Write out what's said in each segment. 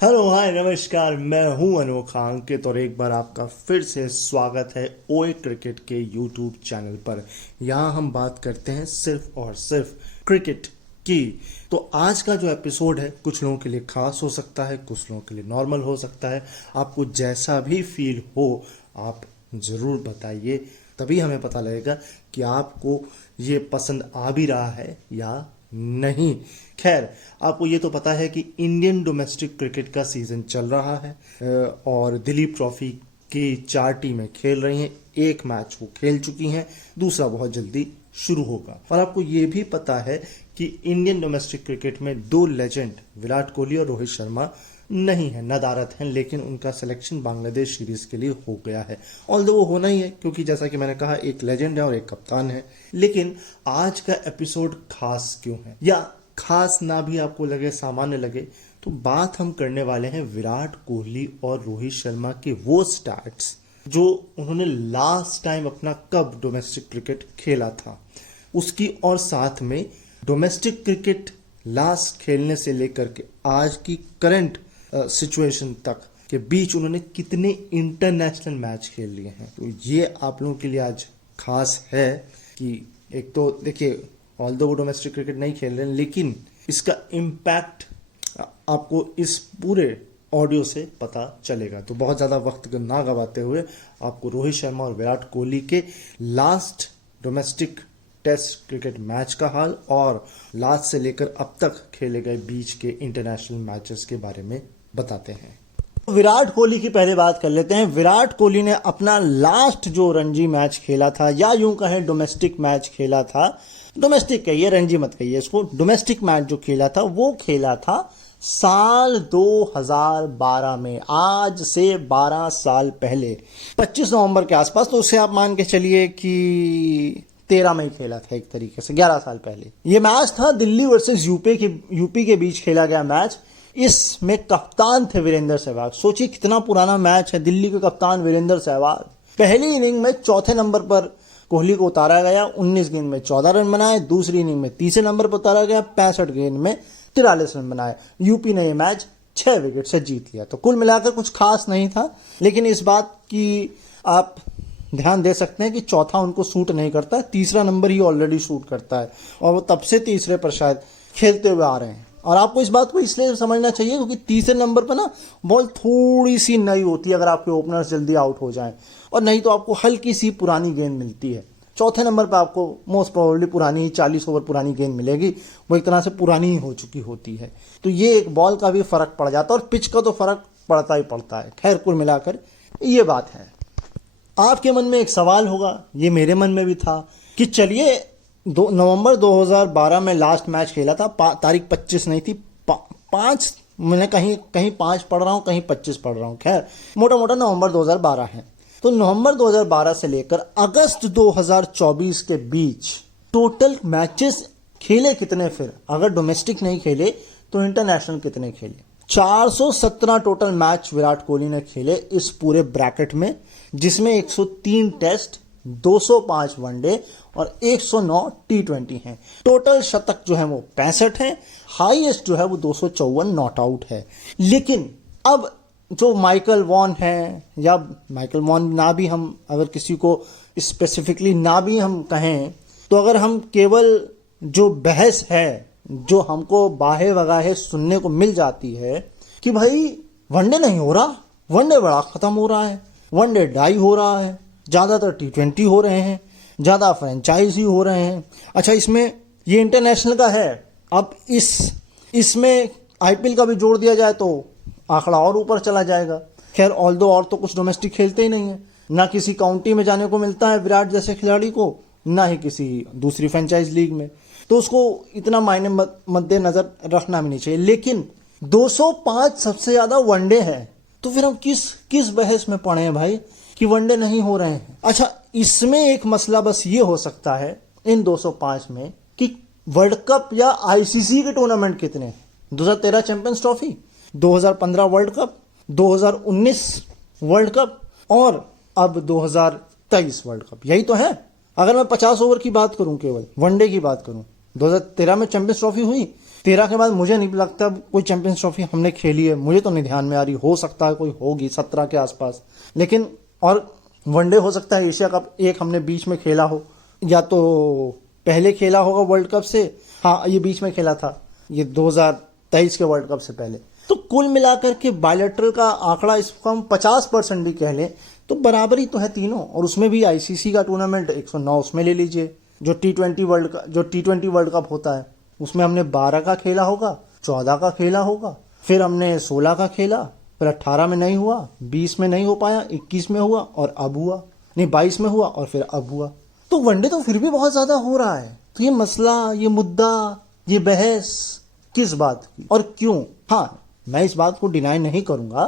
Hello hi नमस्कार, मैं हूं अनोखा अंकित और एक बार आपका फिर से स्वागत है ओए क्रिकेट के यूट्यूब चैनल पर। यहां हम बात करते हैं सिर्फ और सिर्फ क्रिकेट की। तो आज का जो एपिसोड है कुछ लोगों के लिए खास हो सकता है, कुछ लोगों के लिए नॉर्मल हो सकता है। आपको जैसा भी फील हो आप ज़रूर बताइए, तभी हमें पता लगेगा कि आपको ये पसंद आ भी रहा है या नहीं। खैर, आपको ये तो पता है कि इंडियन डोमेस्टिक क्रिकेट का सीजन चल रहा है और दिलीप ट्रॉफी की 4 टीमें खेल रही हैं। एक मैच वो खेल चुकी हैं, दूसरा बहुत जल्दी शुरू होगा। और आपको ये भी पता है कि इंडियन डोमेस्टिक क्रिकेट में 2 लेजेंड विराट कोहली और रोहित शर्मा नहीं है, नदारत हैं, लेकिन उनका सिलेक्शन बांग्लादेश सीरीज के लिए हो गया है। ऑल्दो वो होना ही है क्योंकि जैसा कि मैंने कहा एक लेजेंड है और एक कप्तान है। लेकिन आज का एपिसोड खास क्यों है, या खास ना भी आपको लगे, सामान्य लगे, तो बात हम करने वाले हैं विराट कोहली और रोहित शर्मा के वो स्टार्ट्स जो उन्होंने लास्ट टाइम अपना कब डोमेस्टिक क्रिकेट खेला था उसकी, और साथ में डोमेस्टिक क्रिकेट लास्ट खेलने से लेकर के आज की करंट सिचुएशन तक के बीच उन्होंने कितने इंटरनेशनल मैच खेल लिए हैं। तो ये आप लोगों के लिए आज खास है कि एक तो देखिए, ऑल्दो वो डोमेस्टिक क्रिकेट नहीं खेल रहे हैं, लेकिन इसका इम्पैक्ट आपको इस पूरे ऑडियो से पता चलेगा। तो बहुत ज़्यादा वक्त ना गवाते हुए आपको रोहित शर्मा और विराट कोहली के last domestic test cricket match का हाल और लास्ट से लेकर अब तक खेले गए बीच के इंटरनेशनल मैचेस के बारे में बताते हैं। विराट कोहली की पहले बात कर लेते हैं। विराट कोहली ने अपना लास्ट जो रणजी मैच खेला था, या यूं कहें डोमेस्टिक मैच खेला था, डोमेस्टिक कहिए, रणजी मत कहिए इसको, डोमेस्टिक मैच जो खेला था वो खेला था साल 2012 में, आज से 12 साल पहले, 25 नवंबर के आसपास। तो उससे आप मान के चलिए कि 13 में ही खेला था, एक तरीके से 11 साल पहले। ये मैच था दिल्ली वर्सेस यूपी के बीच खेला गया मैच। इसमें कप्तान थे वीरेंद्र सहवाग। सोचिए कितना पुराना मैच है। दिल्ली के कप्तान वीरेंद्र सहवाग, पहली इनिंग में चौथे नंबर पर कोहली को उतारा गया, 19 गेंद में 14 रन बनाए। दूसरी इनिंग में तीसरे नंबर पर उतारा गया, 65 गेंद में 43 रन बनाए। यूपी ने यह मैच 6 विकेट से जीत लिया। तो कुल मिलाकर कुछ खास नहीं था, लेकिन इस बात की आप ध्यान दे सकते हैं कि चौथा उनको सूट नहीं करता, तीसरा नंबर ही ऑलरेडी सूट करता है और वो तब से तीसरे पर शायद खेलते हुए आ रहे हैं। और आपको इस बात को इसलिए समझना चाहिए क्योंकि तीसरे नंबर पर ना बॉल थोड़ी सी नई होती है अगर आपके ओपनर्स जल्दी आउट हो जाएं, और नहीं तो आपको हल्की सी पुरानी गेंद मिलती है। चौथे नंबर पर आपको मोस्ट प्रोबेबली पुरानी 40 ओवर पुरानी गेंद मिलेगी, वो एक तरह से पुरानी ही हो चुकी होती है। तो ये एक बॉल का भी फर्क पड़ जाता है और पिच का तो फर्क पड़ता ही पड़ता है। खैर, कुल मिलाकर ये बात है। आपके मन में एक सवाल होगा, ये मेरे मन में भी था, कि चलिए नवंबर 2012 में लास्ट मैच खेला था, तारीख 25 नहीं थी, 5, मैंने कहीं 5 पढ़ रहा हूँ, कहीं 25 पढ़ रहा हूँ। खैर, मोटा मोटा नवंबर 2012 है। तो नवंबर 2012 से लेकर अगस्त 2024 के बीच टोटल मैचेस खेले कितने, फिर अगर डोमेस्टिक नहीं खेले तो इंटरनेशनल कितने खेले? 417 टोटल मैच विराट कोहली ने खेले इस पूरे ब्रैकेट में, जिसमें 103 टेस्ट, 205 वनडे और 109 T20 हैं। टोटल शतक जो है वो 65 हैं, हाईएस्ट जो है वो 254 नॉट आउट है। लेकिन अब जो माइकल वॉन है, या माइकल वॉन ना भी हम अगर किसी को स्पेसिफिकली ना भी हम कहें, तो अगर हम केवल जो बहस है जो हमको बाहे वगाहे सुनने को मिल जाती है कि भाई वनडे नहीं हो रहा, वनडे बड़ा खत्म हो रहा है, वनडे डाई हो रहा है, ज़्यादातर T20 हो रहे हैं, ज़्यादा फ्रेंचाइजी हो रहे हैं। अच्छा, इसमें ये इंटरनेशनल का है, अब इसमें IPL का भी जोड़ दिया जाए तो आंकड़ा और ऊपर चला जाएगा। खैर, ऑल्दो और तो कुछ डोमेस्टिक खेलते ही नहीं है, ना किसी काउंटी में जाने को मिलता है विराट जैसे खिलाड़ी को, ना ही किसी दूसरी फ्रेंचाइज लीग में, तो उसको इतना मायने मद्देनजर रखना भी नहीं चाहिए। लेकिन 205 सबसे ज़्यादा वनडे है, तो फिर हम किस बहस में पड़े हैं भाई कि वनडे नहीं हो रहे हैं। अच्छा, इसमें एक मसला बस ये हो सकता है इन 205 में कि वर्ल्ड कप या ICC के टूर्नामेंट कितने, 2013 champions trophy, 2015 world cup, 2019 world cup और अब 2023 वर्ल्ड कप, यही तो है। अगर मैं 50 ओवर की बात करूं, केवल वनडे की बात करूं, 2013 में चैंपियंस ट्रॉफी हुई, 13 के बाद मुझे नहीं लगता कोई चैंपियंस ट्रॉफी हमने खेली है, मुझे तो नहीं ध्यान में आ रही। हो सकता है कोई होगी 17 के आसपास, लेकिन और वनडे हो सकता है एशिया कप एक हमने बीच में खेला हो, या तो पहले खेला होगा वर्ल्ड कप से, हाँ ये बीच में खेला था, ये 2023 के वर्ल्ड कप से पहले। तो कुल मिलाकर के बायलैटरल का आंकड़ा इसको हम 50% भी कह लें तो बराबरी तो है तीनों। और उसमें भी आईसीसी का टूर्नामेंट 109 उसमें ले लीजिए, जो टी20 वर्ल्ड कप होता है उसमें हमने 12 का खेला होगा, 14 का खेला होगा, फिर हमने 16 का खेला, फिर 18 में नहीं हुआ, 20 में नहीं हो पाया, 21 में हुआ और अब हुआ, नहीं 22 में हुआ और फिर अब हुआ। तो वनडे तो फिर भी बहुत ज्यादा हो रहा है। तो ये मसला, ये मुद्दा, ये बहस किस बात की और क्यों? हाँ, मैं इस बात को डिनाई नहीं करूंगा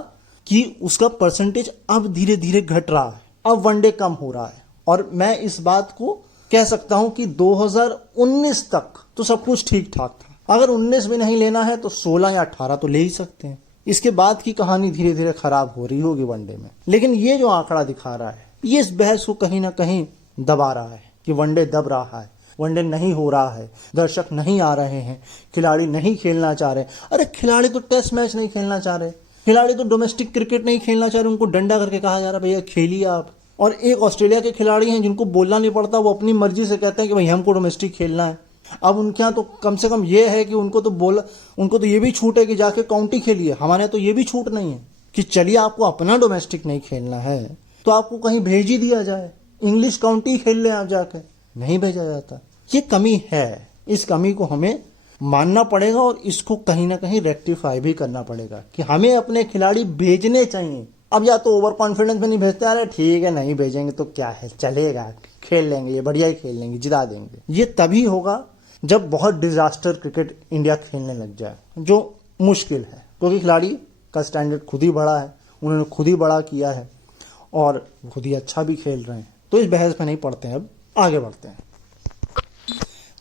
कि उसका परसेंटेज अब धीरे धीरे घट रहा है, अब वनडे कम हो रहा है। और मैं इस बात को कह सकता हूं कि 2019 तक तो सब कुछ ठीक ठाक था। अगर 19 भी नहीं लेना है तो 16 या 18 तो ले ही सकते हैं। इसके बाद की कहानी धीरे धीरे खराब हो रही होगी वनडे में। लेकिन ये जो आंकड़ा दिखा रहा है, ये इस बहस को कहीं ना कहीं दबा रहा है कि वनडे दब रहा है, वनडे नहीं हो रहा है, दर्शक नहीं आ रहे हैं, खिलाड़ी नहीं खेलना चाह रहे। अरे खिलाड़ी तो टेस्ट मैच नहीं खेलना चाह रहे, खिलाड़ी तो डोमेस्टिक क्रिकेट नहीं खेलना चाह रहे, उनको डंडा करके कहा जा रहा है भैया खेलिए आप। और एक ऑस्ट्रेलिया के खिलाड़ी हैं जिनको बोलना नहीं पड़ता, वो अपनी मर्जी से कहते हैं कि भाई हमको डोमेस्टिक खेलना है। अब उनके यहाँ तो कम से कम ये है कि उनको तो ये भी छूट है कि जाके काउंटी खेलिए। हमारे यहाँ तो ये भी छूट नहीं है कि चलिए आपको अपना डोमेस्टिक नहीं खेलना है तो आपको कहीं भेज ही दिया जाए, इंग्लिश काउंटी खेल लें आप जाके, नहीं भेजा जाता। ये कमी है, इस कमी को हमें मानना पड़ेगा और इसको कहीं ना कहीं रेक्टिफाई भी करना पड़ेगा कि हमें अपने खिलाड़ी भेजने चाहिए। अब या तो ओवर कॉन्फिडेंस में नहीं भेजते, अरे ठीक है नहीं भेजेंगे तो क्या है, चलेगा, खेल लेंगे, ये बढ़िया ही खेल लेंगे, जिता देंगे। ये तभी होगा जब बहुत डिजास्टर क्रिकेट इंडिया खेलने लग जाए, जो मुश्किल है क्योंकि खिलाड़ी का स्टैंडर्ड खुद ही बड़ा है, उन्होंने खुद ही बड़ा किया है और खुद ही अच्छा भी खेल रहे हैं। तो इस बहस में नहीं पड़ते हैं, अब आगे बढ़ते हैं।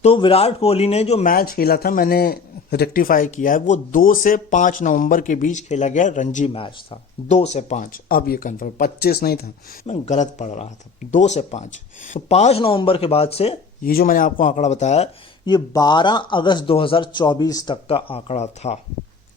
तो विराट कोहली ने जो मैच खेला था, मैंने रेक्टिफाई किया है, वो 2 से 5 नवंबर के बीच खेला गया रणजी मैच था। 2 से 5, अब ये कंफर्म 25 नहीं था, मैं गलत पढ़ रहा था, 2 से 5। तो 5 नवंबर के बाद से ये जो मैंने आपको आंकड़ा बताया, ये 12 अगस्त 2024 तक का आंकड़ा था।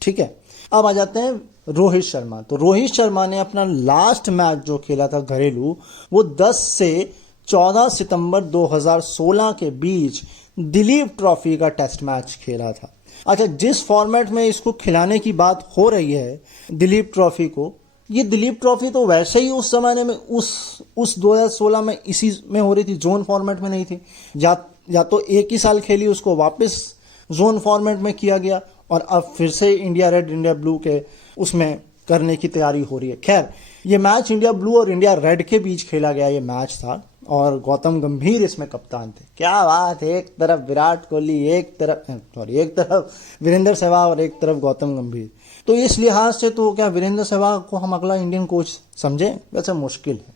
ठीक है, अब आ जाते हैं रोहित शर्मा। तो रोहित शर्मा ने अपना लास्ट मैच जो खेला था घरेलू, वो 10 से 14 सितंबर 2016 के बीच दिलीप ट्रॉफी का टेस्ट मैच खेला था। अच्छा, जिस फॉर्मेट में इसको खिलाने की बात हो रही है दिलीप ट्रॉफी को, ये दिलीप ट्रॉफी तो वैसे ही उस जमाने में उस 2016 में इसी में हो रही थी, जोन फॉर्मेट में नहीं थी। या तो एक ही साल खेली, उसको वापस जोन फॉर्मेट में किया गया और अब फिर से इंडिया रेड इंडिया ब्लू के उसमें करने की तैयारी हो रही है। खैर, ये मैच इंडिया ब्लू और इंडिया रेड के बीच खेला गया ये मैच था और गौतम गंभीर इसमें कप्तान थे। क्या बात है, एक तरफ विराट कोहली, एक तरफ वीरेंद्र सहवाग और एक तरफ गौतम गंभीर। तो इस लिहाज से तो क्या वीरेंद्र सहवाग को हम अगला इंडियन कोच समझे? वैसे मुश्किल है,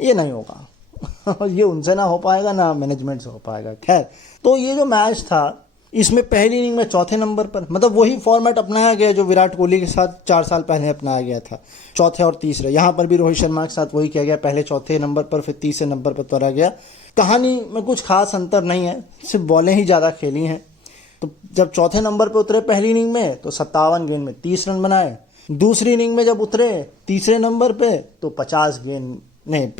ये नहीं होगा ये उनसे ना हो पाएगा, ना मैनेजमेंट से हो पाएगा। खैर, तो ये जो मैच था, इसमें पहली इनिंग में चौथे नंबर पर, मतलब वही फॉर्मेट अपनाया गया जो विराट कोहली के साथ 4 साल पहले अपनाया गया था, चौथे और तीसरे। यहाँ पर भी रोहित शर्मा के साथ वही किया गया, पहले चौथे नंबर पर फिर तीसरे नंबर पर उतरा गया। कहानी में कुछ खास अंतर नहीं है, सिर्फ बॉलें ही ज़्यादा खेली हैं। तो जब चौथे नंबर पर उतरे पहली इनिंग में तो 57 गेंद में 30 रन बनाए, दूसरी इनिंग में जब उतरे तीसरे नंबर पर तो 75 गेंद में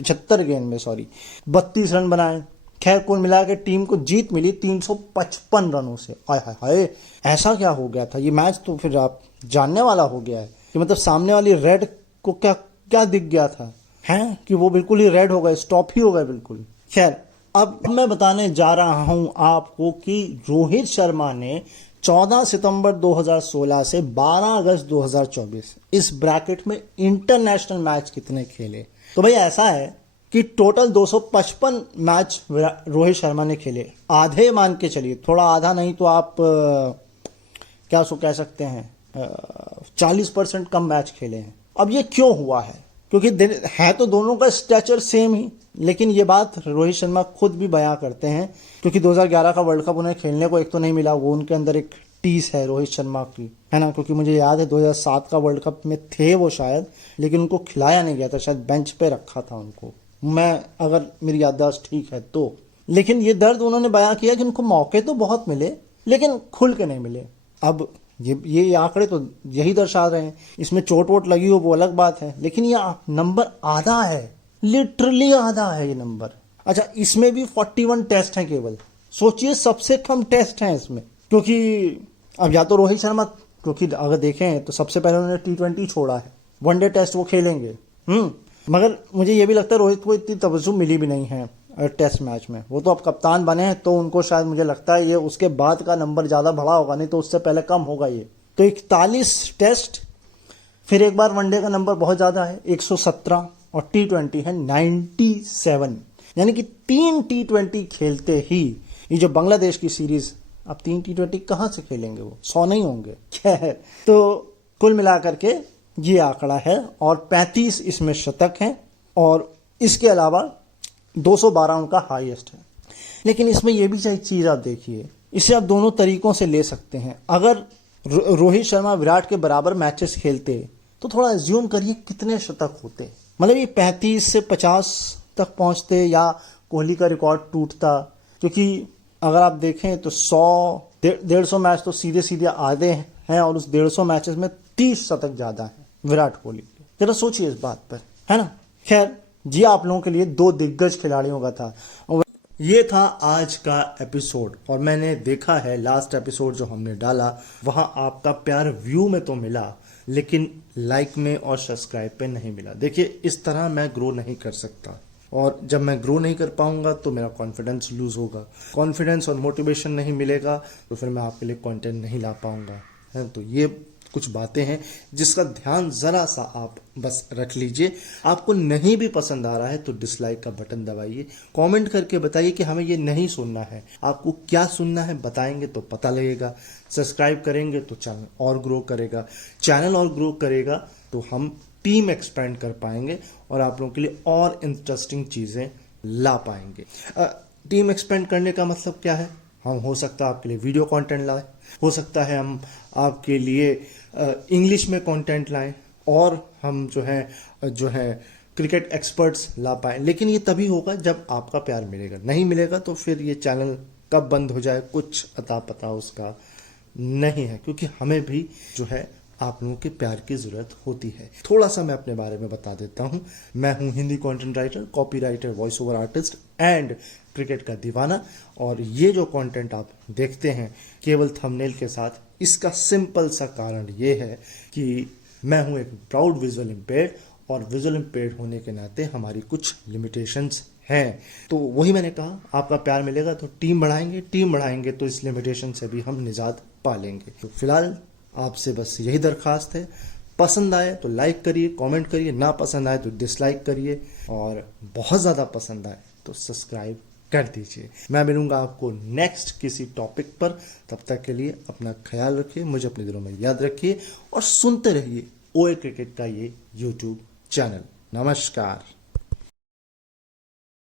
32 रन बनाए। खैर, कुल मिला के टीम को जीत मिली 355 रनों से। हाय हाय हाय, ऐसा क्या हो गया था ये मैच? तो फिर आप जानने वाला हो गया है कि मतलब सामने वाली रेड को क्या क्या दिख गया था, हैं कि वो बिल्कुल ही रेड हो गए, स्टॉप ही हो गए बिल्कुल। खैर, अब मैं बताने जा रहा हूं आपको कि रोहित शर्मा ने 14 सितंबर 2016 से 12 अगस्त 2024 इस ब्रैकेट में इंटरनेशनल मैच कितने खेले। तो भाई ऐसा है कि टोटल 255 मैच रोहित शर्मा ने खेले। आधे मान के चलिए, थोड़ा आधा नहीं तो आप क्या कह सकते हैं 40% कम मैच खेले हैं। अब ये क्यों हुआ है? क्योंकि है तो दोनों का स्टैचर सेम ही, लेकिन ये बात रोहित शर्मा खुद भी बयां करते हैं क्योंकि 2011 का वर्ल्ड कप उन्हें खेलने को एक तो नहीं मिला, वो उनके अंदर एक टीस है रोहित शर्मा की, है ना। क्योंकि मुझे याद है 2007 का वर्ल्ड कप में थे वो शायद, लेकिन उनको खिलाया नहीं गया था, शायद बेंच पे रखा था उनको, मैं अगर मेरी याददाश्त ठीक है तो। लेकिन ये दर्द उन्होंने बयां किया कि उनको मौके तो बहुत मिले लेकिन खुल के नहीं मिले। अब ये आंकड़े तो यही दर्शा रहे हैं। इसमें चोट वोट लगी हो वो अलग बात है, लेकिन ये नंबर आधा है, लिटरली आधा है ये नंबर। अच्छा, इसमें भी 41 टेस्ट हैं केवल। सोचिए सबसे कम टेस्ट हैं इसमें, क्योंकि अब या तो रोहित शर्मा, क्योंकि अगर देखें तो सबसे पहले उन्होंने T20 छोड़ा है, वनडे टेस्ट वो खेलेंगे। मगर मुझे ये भी लगता है रोहित को इतनी तवज्जो मिली भी नहीं है टेस्ट मैच में। वो तो अब कप्तान बने हैं, तो उनको शायद मुझे लगता है ये उसके बाद का नंबर ज़्यादा बढ़ा होगा, नहीं तो उससे पहले कम होगा ये। तो 41 टेस्ट, फिर एक बार वनडे का नंबर बहुत ज़्यादा है 117, और T20 है 97। यानी कि 3 T20 खेलते ही ये जो बांग्लादेश की सीरीज, अब 3 T20 कहाँ से खेलेंगे, वो 100 नहीं होंगे क्या है। तो कुल मिलाकर के ये आंकड़ा है, और 35 इसमें शतक हैं, और इसके अलावा 212 उनका हाईएस्ट है। लेकिन इसमें यह भी एक चीज़ आप देखिए, इसे आप दोनों तरीकों से ले सकते हैं। अगर रोहित शर्मा विराट के बराबर मैचेस खेलते तो थोड़ा एज्यूम करिए कितने शतक होते, मतलब ये 35 से 50 तक पहुंचते, या कोहली का रिकॉर्ड टूटता। क्योंकि अगर आप देखें तो 100-150 मैच तो सीधे सीधे आधे हैं, और उस 150 मैचेस में 30 शतक ज़्यादा है विराट कोहली के। जरा सोचिए इस बात पर, है ना। खैर, जी आप लोगों के लिए 2 दिग्गज खिलाड़ियों का था। ये था आज का एपिसोड, और मैंने देखा है लास्ट एपिसोड जो हमने डाला, वहाँ आपका प्यार व्यू में तो मिला, लेकिन लाइक में और सब्सक्राइब पे नहीं मिला। देखिए, इस तरह मैं ग्रो नहीं कर सकता, और जब मैं ग्रो नहीं कर पाऊंगा तो मेरा कॉन्फिडेंस लूज होगा। कॉन्फिडेंस और मोटिवेशन नहीं मिलेगा तो फिर मैं आपके लिए कंटेंट नहीं ला पाऊंगा, है। तो ये कुछ बातें हैं जिसका ध्यान ज़रा सा आप बस रख लीजिए। आपको नहीं भी पसंद आ रहा है तो डिसलाइक का बटन दबाइए, कमेंट करके बताइए कि हमें ये नहीं सुनना है, आपको क्या सुनना है बताएंगे तो पता लगेगा। सब्सक्राइब करेंगे तो चैनल और ग्रो करेगा, चैनल और ग्रो करेगा तो हम टीम एक्सपेंड कर पाएंगे और आप लोगों के लिए और इंटरेस्टिंग चीज़ें ला पाएंगे। टीम एक्सपेंड करने का मतलब क्या है? हम हो सकता है आपके लिए वीडियो कंटेंट लाएं, हो सकता है हम आपके लिए इंग्लिश में कंटेंट लाएं, और हम जो है क्रिकेट एक्सपर्ट्स ला पाएं। लेकिन ये तभी होगा जब आपका प्यार मिलेगा। नहीं मिलेगा तो फिर ये चैनल कब बंद हो जाए कुछ अता पता उसका नहीं है, क्योंकि हमें भी जो है आप लोगों के प्यार की ज़रूरत होती है। थोड़ा सा मैं अपने बारे में बता देता हूँ। मैं हूँ Hindi content writer, copy writer, voice over artist and cricket का दीवाना। और ये जो कंटेंट आप देखते हैं केवल थंबनेल के साथ, इसका सिंपल सा कारण ये है कि मैं हूँ एक प्राउड विजुअल इम्पेयर्ड, और विजुअल इम्पेयर्ड होने के नाते हमारी कुछ लिमिटेशंस हैं। तो वही मैंने कहा, आपका प्यार मिलेगा तो टीम बढ़ाएंगे तो इस लिमिटेशन से भी हम निजात पा लेंगे। तो फिलहाल आपसे बस यही दरख्वास्त है, पसंद आए तो लाइक करिए, कमेंट करिए, ना पसंद आए तो डिसलाइक करिए, और बहुत ज़्यादा पसंद आए तो सब्सक्राइब कर दीजिए। मैं मिलूंगा आपको नेक्स्ट किसी टॉपिक पर। तब तक के लिए अपना ख्याल रखिए, मुझे अपने दिलों में याद रखिए, और सुनते रहिए ओए क्रिकेट का ये यूट्यूब चैनल। नमस्कार।